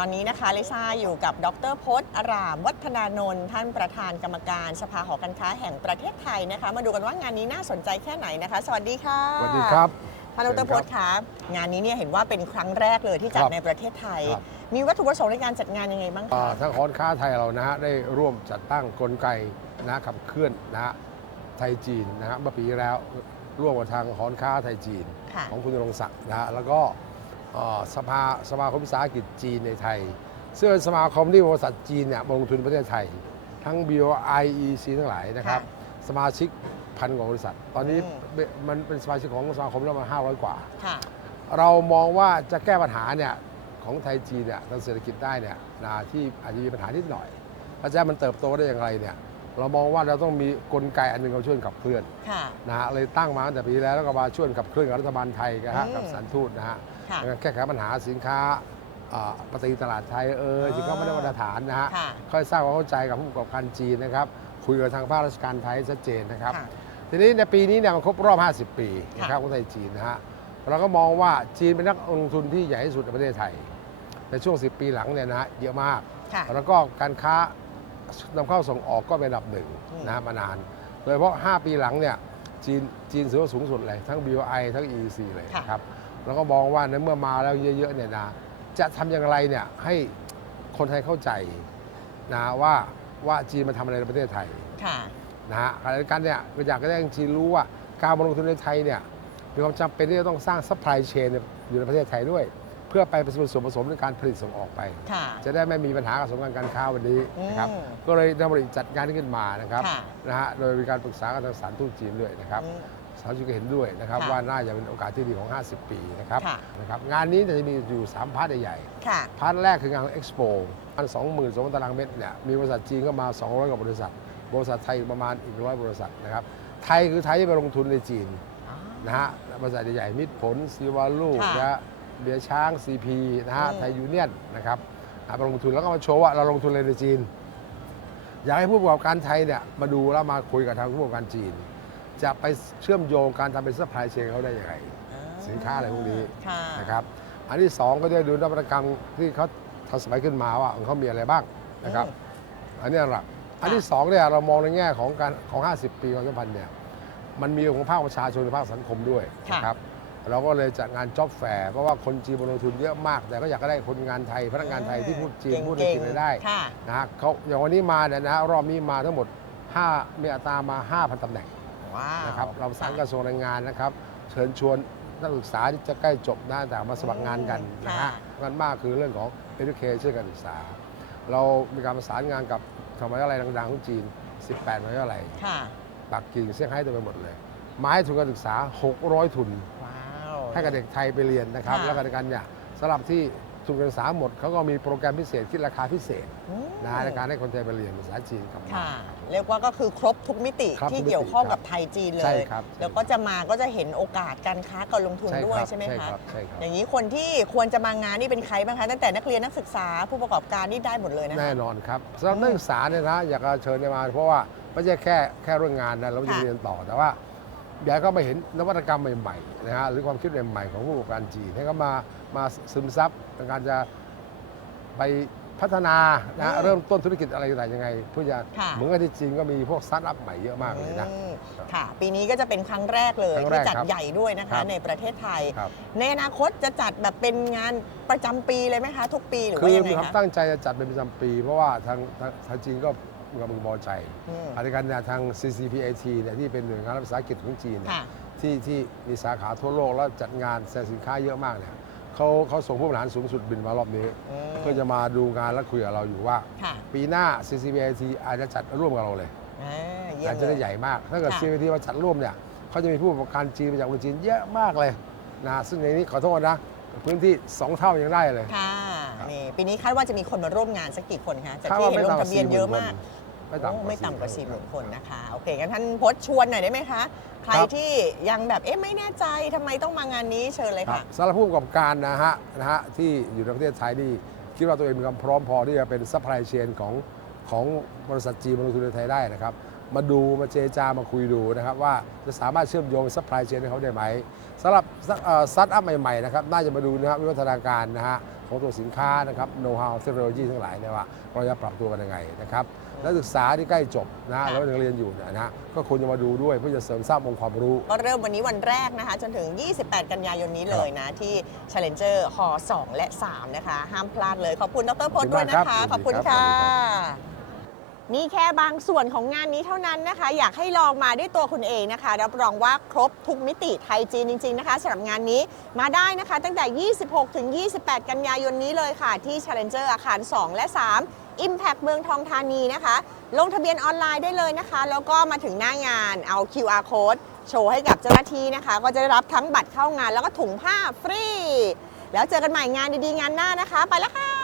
ตอนนี้นะคะลิซ่าอยู่กับดรพจน์อารามวัฒนานนท์ท่านประธานกรรมการสภาหอการค้าแห่งประเทศไทยนะคะ มาดูกันว่างานนี้น่าสนใจแค่ไหนนะคะ สวัสดีค่ะสวัสดีครับท่านดรพจน์คะงานนี้เนี่ยเห็นว่าเป็นครั้งแรกเลยที่จัดครับในประเทศไทยครับมีวัตถุประสงค์ในการจัดงานยังไงบ้างอ่าคะทางหอนค้าไทยเรานะฮะได้ร่วมจัดตั้งกลไกนะขับเคลื่อนนะฮะไทยจีนนะฮะเมื่อปีที่แล้วร่วมกับทางหอนค้าไทยจีนค่ะของคุณนรงศักดิ์นะฮะแล้วก็เอ่อ สภาสมาคมวิสาหกิจจีนในไทย ซึ่งเป็นสมาคมที่บริษัทจีนเนี่ยมาลงทุนในประเทศไทย ทั้ง BOI EC ทั้งหลายนะครับ สมาชิกพันกว่าบริษัท ตอนนี้อืมมันเป็นสมาชิกของสมาคมแล้วมา500 กว่าค่ะเรามองว่าจะแก้ปัญหาเนี่ยของไทยจีนเนี่ยทางเศรษฐกิจได้เนี่ยนะที่อาจจะมีปัญหานิดหน่อยแล้วจะให้มันเติบโตได้อย่างไรเนี่ยเรามองว่าเราต้องมีกลไกอันหนึงเราช่วยขับเคลื่อนค่ะนะนะฮะเลยตั้งมาตั้งแต่ปีที่แล้วแล้วก็มาช่วยขับเคลื่อนกับรัฐบาลไทยนะฮะอืมกับสถานทูตนะฮะ ค่ะในการแก้ไขปัญหาสินค้าอ่าปฏิตลาดไทยเอออ่าสินค้าไม่ได้มาตรฐานนะฮะค่ะค่อยสร้างความเข้าใจกับผู้ประกอบการจีนนะครับ คุยกับทางภาคราชการไทยให้ชัดเจนนะครับ ค่ะ ทีนี้ในปีนี้เนี่ยมันครบรอบ 50 ปีนะครับค่ะของไทยจีนนะฮะเราก็มองว่าจีนเป็นนักลงทุนที่ใหญ่ที่สุดในประเทศไทย ในช่วง 10 ปีหลังเนี่ยนะฮะเยอะมาก ค่ะ แล้วก็การค้านำเข้าส่งออกก็เป็นอันดับหนึ่งอืม นะฮะมานาน โดยเฉพาะ 5 ปีหลังเนี่ยจีนจีนถือว่าสูงสุดเลย ทั้ง BOI ทั้ง EEC เลยนะครับ แล้วก็มองว่าในเมื่อมาแล้วเยอะๆเนี่ยนะจะทำอย่างไรเนี่ยให้คนไทยเข้าใจนะว่าว่าจีนมาทำอะไรในประเทศไทยค่ะนะฮะขณะเดียวกันเนี่ยก็อยากให้จีนรู้ว่าการมาลงทุนในไทยเนี่ยมีความจำเป็นที่จะต้องสร้างซัพพลายเชนอยู่ในประเทศไทยด้วย เพื่อไปเป็นส่วนผสมในการผลิตส่งออกไปค่ะจะได้ไม่มีปัญหากับสงครามการค้าวันนี้นะครับอืมก็เลยดำริจัดงานนี้ขึ้นมานะครับค่ะนะฮะโดยมีการปรึกษากับทางสารทูตจีนด้วยนะครับอืม สารทูตก็เห็นด้วยนะครับค่ะว่าน่าจะเป็นโอกาสที่ดีของ 50 ปีนะครับค่ะ นะครับงานนี้จะมีอยู่ 3 พาร์ทใหญ่ๆค่ะพาร์ทแรกคืองานเอ็กซ์โปอันสองหมื่นสองพันตารางเมตรเนี่ยมีบริษัทจีนก็มา 200 กว่าบริษัท บริษัทไทยอีกประมาณอีกร้อยบริษัทนะครับไทยคือไทยที่ไปลงทุนในจีน นะฮะบริษัทใหญ่ๆมิตรผลซีวาลูค่ะนะฮะเบียร์ช้างซีพีนะฮะอืม ไทยยูเนียนนะครับอะไปลงทุนแล้วก็มาโชว์ว่าเราลงทุนเลยในจีน อยากให้ผู้ประกอบการไทยเนี่ยมาดูแล้วมาคุยกับทางผู้ประกอบการจีน จะไปเชื่อมโยงการทำเป็นซัพพลายเชนเขาได้ยังไง สินค้าอะไรพวกนี้ค่ะนะครับ อันที่สองก็จะดูนวัตกรรมที่เขาทันสมัยขึ้นมาว่าของเขามีอะไรบ้างนะครับ อันนี้หลัก อันที่สองเนี่ยเรามองในแง่ของการของ 50 ปีความสัมพันธ์เนี่ยมันมีของภาคประชาชนและภาคสังคมด้วยค่ะนะครับเราก็เลยจัดงานจ็อบแฟร์เพราะว่าคนจีนมาลงทุนเยอะมาก แต่ก็อยากได้คนงานไทย พนักงานไทยที่พูดจีนพูดอังกฤษอะไรได้ค่ะนะฮะเขาอย่างวันนี้มาเนี่ยนะฮะรอบนี้มาทั้งหมด 5 มีอัตรามา 5,000ตำแหน่ง ว้าว นะครับเราประสานกระทรวงแรงงานนะครับ เชิญชวนนักศึกษาที่จะใกล้จบนะแต่มาสมัครงานกันนะฮะงานมากคือเรื่องของ education การศึกษา เรามีการประสานงานกับทำไมอะไรดังๆของจีน 18มหาวิทยาลัยค่ะ ปักกิ่งเซี่ยงไฮ้เต็มไปหมดเลยมาให้ทุนการศึกษา 600 ทุน ว้าว ให้กับเด็กไทยไปเรียนนะครับ ค่ะ แล้วก็ในการเนี่ยสำหรับที่ ทุนการศึกษาหมดเขาก็มีโปรแกรมพิเศษคิดราคาพิเศษอืมนะฮะในการให้คนไทยไปเรียนภาษาจีนกลับมา ค่ะเรียกว่าก็คือครบทุกมิติครับที่ทุกมิติเกี่ยวข้องครับกับไทยจีนเลใช่ย ครับ แล้วก็จะมาก็จะเห็นโอกาสการค้าการลงทุนใช่ด้วยครับใช่ไหมใช่คะครับใช่ครับ อย่างนี้คนที่ควรจะมางานนี่เป็นใครบ้างคะตั้งแต่นักเรียนนักศึกษาผู้ประกอบการนี่ได้หมดเลยนะคะ แน่นอนครับสำหรับนักศึกษาเนี่ยนะอยากจะเชิญมา เพราะว่าไม่ใช่แค่แค่เรื่องงานนะเราจะค่ะ เรียนต่อแต่ว่า อยากให้เขามาเห็นนวัตกรรมใหม่ๆนะฮะหรือความคิดใหม่ๆของผู้ประกอบการจีนให้เขามามาซึมซับในการจะไปพัฒนานะฮะอืมเริ่มต้นธุรกิจอะไรต่างๆยังไง เพื่อจะค่ะเหมือนกับที่จีนก็มีพวกสตาร์ทอัพใหม่เยอะมากเลยนะอืมค่ะ ปีนี้ก็จะเป็นครั้งแรกเลยครั้งแรที่กจัดครับใหญ่ด้วยนะครัคะบในประเทศไทยครับในอนาคตจะจัดแบบเป็นงานประจำปีเลยไหมคะ ทุกปีหรือคืว่าอยังไงมีความคะตั้งใจจะจัดเป็นประจำปี เพราะว่าทางทางทางจีนก็ มีความพึงพอใจอืมอันนี้กันเนี่ยทาง CCPAT เนี่ยที่เป็นหน่วยงานรัฐวิสาหกิจของจีนเนี่ยค่ะ ที่ที่มีสาขาทั่วโลกแล้วจัดงานแสดงสินค้าเยอะมากเนี่ยเขาเขาส่งผู้บริหารสูงสุดบินมารอบนี้ อืมเพื่อจะมาดูงานและคุยกับเราอยู่ว่า ค่ะปีหน้า CCBIT อาจจะจัดร่วมกับเราเลย อ่าเยี่ยอาจมจะเลได้ย ใหญ่มาก ถ้าเกิด ค่ะ CCBIT มาจัดร่วมเนี่ยเขาจะมีผู้ประกอบการจีนมาจากเมืองจีนเยอะมากเลยนะ ซึ่งในนี้ขอโทษนะ พื้นที่ 2 เท่ายังได้เลย ค่ะนี่ปีนี้คาดว่าจะมีคนมาร่วมงานสักกี่คนคะจากคาดที่ว่าเห็นไม่ลงต่ำกทะว่าเบียนเยอะ40,000มาก ไม่ต่ำกโอ้ว่าไม่ต่ำกว่า40,000สี่หมื่นคนนะคะ โอเคงั้นท่านพจน์ชวนหน่อยได้ไหมคะ ใครครับที่ยังแบบเอ๊ะไม่แน่ใจทำไมต้องมางานนี้เชิญเลยครับค่ะ สำหรับผู้ประกอบการนะฮะนะฮะที่อยู่ในประเทศไทยนี่คิดว่าตัวเองมีความพร้อมพอที่จะเป็นซัพพลายเชนของของบริษัทจีนมาลงทุนในไทยได้นะครับ มาดูมาเจรจามาคุยดูนะครับว่าจะสามารถเชื่อมโยงซัพพลายเชนให้เขาได้ไหมสำหรับสตาร์ทอัพใหม่ๆนะครับน่าจะมาดูนะครับวิวัฒนาการนะฮะของตัวสินค้านะครับโน้ตฮาวเทคโนโลยีทั้งหลายเนี่ยว่าเราจะปรับตัวกันยังไงนะครับ นักศึกษาที่ใกล้จบนะค่ะแล้วยังเรียนอยู่เนี่ยนะก็ควรจะมาดูด้วยเพื่อจะเสริมสร้างองค์ความรู้ ก็เริ่มวันนี้วันแรกนะคะ จนถึง 28 กันยายนนี้เลยนะ ที่ Challenger ฮอ2และ 3 นะคะ ห้ามพลาดเลย ขอบคุณดรพจน์ด้วยนะคะขขออบบคุคุณณครัค่ะบ นี่แค่บางส่วนของงานนี้เท่านั้นนะคะ อยากให้ลองมาด้วยตัวคุณเองนะคะ รับรองว่าครบทุกมิติไทยจีนจริง ๆ นะคะสำหรับงานนี้มาได้นะคะ ตั้งแต่ 26 ถึง 28 กันยายนนี้เลยค่ะ ที่ Challenger อาคาร 2 และ 3 Impact เมืองทองธานีนะคะ ลงทะเบียนออนไลน์ได้เลยนะคะ แล้วก็มาถึงหน้างานเอา QR code โชว์ให้กับเจ้าหน้าที่นะคะ ก็จะได้รับทั้งบัตรเข้างานแล้วก็ถุงผ้าฟรี แล้วเจอกันใหม่งานดีๆงานหน้านะคะ ไปแล้วค่ะ